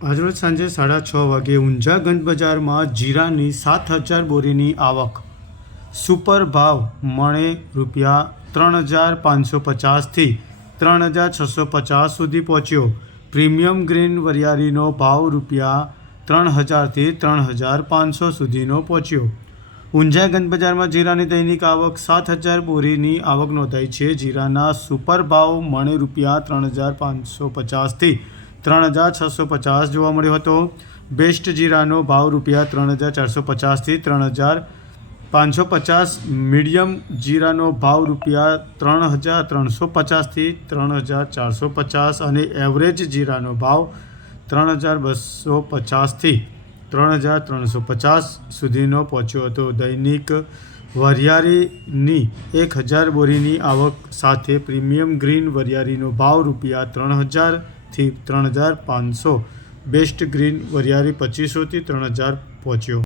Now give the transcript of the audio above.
આજરોજ સાંજે 6:30 વાગે ઊંઝા ગંજ બજારમાં જીરાની 7,000 બોરીની આવક. સુપર ભાવ મણે ₹3,550થી 3,650 સુધી પહોંચ્યો. પ્રીમિયમ ગ્રીન વરિયાળીનો ભાવ ₹3,000થી 3,500 સુધીનો પહોંચ્યો. ઊંઝા ગંજ બજારમાં જીરાની દૈનિક આવક 7,000 બોરીની આવક નોંધાઈ છે. જીરાના સુપર ભાવ મણે ₹3,550થી 3,650 જોવા મળ્યો હતો. બેસ્ટ જીરાનો ભાવ ₹3,450થી 3,550. મીડિયમ જીરાનો ભાવ ₹3,350થી 3,450 અને એવરેજ જીરાનો ભાવ ₹3,250થી 3,350 સુધીનો પહોંચ્યો હતો. દૈનિક વરિયાળીની 1,000 બોરીની આવક સાથે પ્રીમિયમ ગ્રીન વરિયાળીનો ભાવ ₹3,000થી 3,500, બેસ્ટ ગ્રીન વરિયાળી 2,500થી 3,000 પહોંચ્યો.